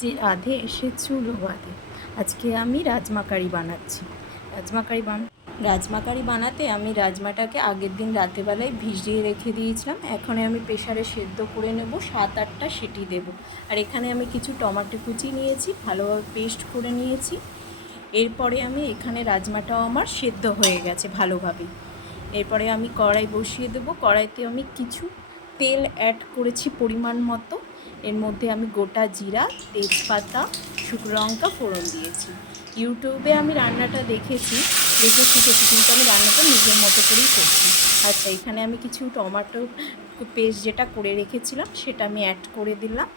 যে রাধে এসে চুলো বাঁধে। আজকে আমি রাজমা কারি বানাচ্ছি। রাজমা কারি বানাতে আমি রাজমাটাকে আগের দিন রাতেরবেলায় ভিজিয়ে রেখে দিয়েছিলাম। এখন আমি প্রেশারে সেদ্ধ করে নেব, 7-8টা সিটি দেব। আর এখানে আমি কিছু টমেটো কুচি নিয়েছি, ভালোভাবে পেস্ট করে নিয়েছি। এরপরে আমি এখানে রাজমাটাও আমার সেদ্ধ হয়ে গেছে ভালোভাবে। এরপরে আমি কড়াই বসিয়ে দেবো। কড়াইতে আমি কিছু তেল অ্যাড করেছি পরিমাণ মতো। এর মধ্যে আমি গোটা জিরা, তেজপাতা, শুকনো লঙ্কা ফোড়ন দিয়েছি। ইউটিউবে আমি রান্নাটা দেখে শিখেছি, কিন্তু আমি রান্নাটা নিজের মতো করেই করছি। আচ্ছা, এখানে আমি কিছু টমেটো পেস্ট যেটা করে রেখেছিলাম সেটা আমি অ্যাড করে দিলাম।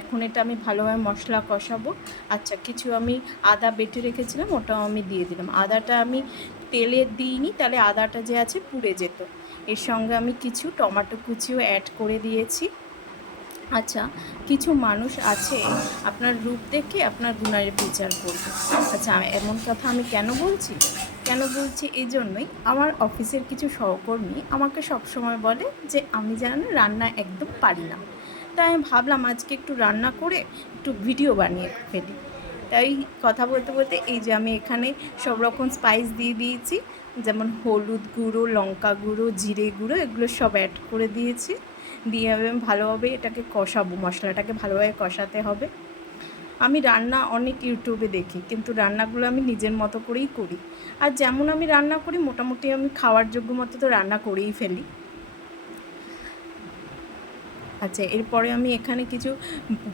এখন এটা আমি ভালোভাবে মশলা কষাবো। আচ্ছা, কিছু আমি আদা বেটে রেখেছিলাম, ওটাও আমি দিয়ে দিলাম। আদাটা আমি তেলে দিইনি, তাহলে আদাটা যে আছে পুড়ে যেত। এর সঙ্গে আমি কিছু টমেটো কুচিও অ্যাড করে দিয়েছি। আচ্ছা, কিছু মানুষ আছে আপনার রূপ দেখে আপনার গুণের বিচার করবে। আচ্ছা, এমন কথা আমি কেন বলছি এই জন্যই, আমার অফিসের কিছু সহকর্মী আমাকে সবসময় বলে যে আমি যেন রান্না একদম পারি না। তাই আমি ভাবলাম আজকে একটু রান্না করে একটু ভিডিও বানিয়ে ফেলি। তাই কথা বলতে বলতে এই যে আমি এখানে সব রকম স্পাইস দিয়ে দিয়েছি, যেমন হলুদ গুঁড়ো, লঙ্কা গুঁড়ো, জিরে গুঁড়ো, এগুলো সব অ্যাড করে দিয়েছি। দিয়ে আমি ভালোভাবে এটাকে কষাবো, মশলাটাকে ভালোভাবে কষাতে হবে। আমি রান্না অনেক ইউটিউবে দেখি, কিন্তু রান্নাগুলো আমি নিজের মতো করেই করি। আর যেমন আমি রান্না করি মোটামুটি আমি খাওয়ার যোগ্য মতো তো রান্না করেই ফেলি। আচ্ছা, এরপরে আমি এখানে কিছু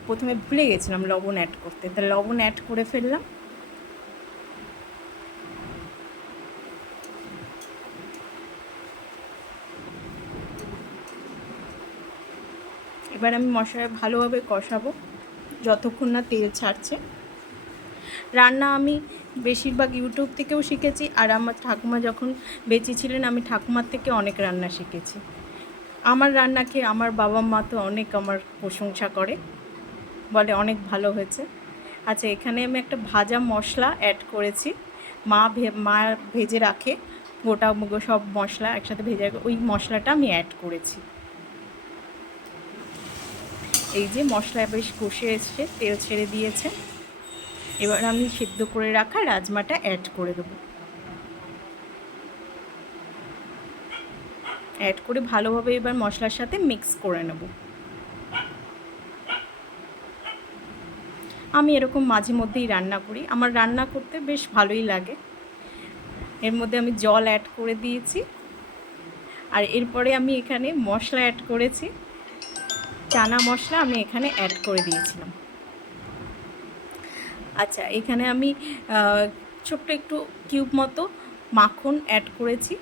প্রথমে ভুলে গেছিলাম লবণ অ্যাড করতে, তা লবণ অ্যাড করে ফেললাম। এবার আমি মশলা ভালোভাবে কষাবো যতক্ষণ না তেল ছাড়ছে। রান্না আমি বেশিরভাগ ইউটিউব থেকেও শিখেছি, আর আমার ঠাকুমা যখন বেঁচে ছিলেন আমি ঠাকুমার থেকে অনেক রান্না শিখেছি। আমার রান্নাকে আমার বাবা মা তো অনেক আমার প্রশংসা করে, বলে অনেক ভালো হয়েছে। আচ্ছা, এখানে আমি একটা ভাজা মশলা অ্যাড করেছি। মা ভেজে রাখে গোটা সব মশলা একসাথে ভেজে রাখে, ওই মশলাটা আমি অ্যাড করেছি। এই যে মশলা বেশ কষে এসছে, তেল ছেড়ে দিয়েছে। এবার আমি সেদ্ধ করে রাখা রাজমাটা অ্যাড করে দেবো। অ্যাড করে ভালোভাবে এবার মশলার সাথে মিক্স করে নেব। আমি এরকম মাঝে মধ্যেই রান্না করি, আমার রান্না করতে বেশ ভালোই লাগে। এর মধ্যে আমি জল অ্যাড করে দিয়েছি। আর এরপরে আমি এখানে মশলা অ্যাড করেছি, চানা মশলা আমি এখানে অ্যাড করে দিয়েছিলাম। আচ্ছা, এখানে আমি ছোট্ট একটু কিউব মতো মাখন অ্যাড করেছি।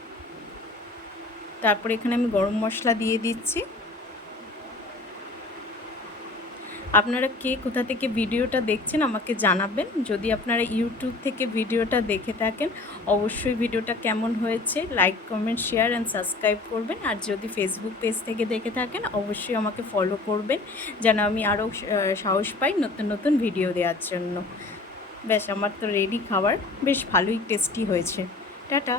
তারপরে এখানে আমি গরম মশলা দিয়ে দিচ্ছি। আপনারা কে কোথা থেকে ভিডিওটা দেখছেন আমাকে জানাবেন। যদি আপনারা ইউটিউব থেকে ভিডিওটা দেখে থাকেন, অবশ্যই ভিডিওটা কেমন হয়েছে like, comment, share and subscribe করবেন। আর যদি ফেসবুক পেজ থেকে দেখে থাকেন অবশ্যই আমাকে ফলো করবেন, যেন আমি আরও সাহস পাই নতুন নতুন ভিডিও দেওয়ার জন্য। ব্যাস, আমার তো রেডি খাবার, বেশ ভালোই টেস্টি হয়েছে। টাটা।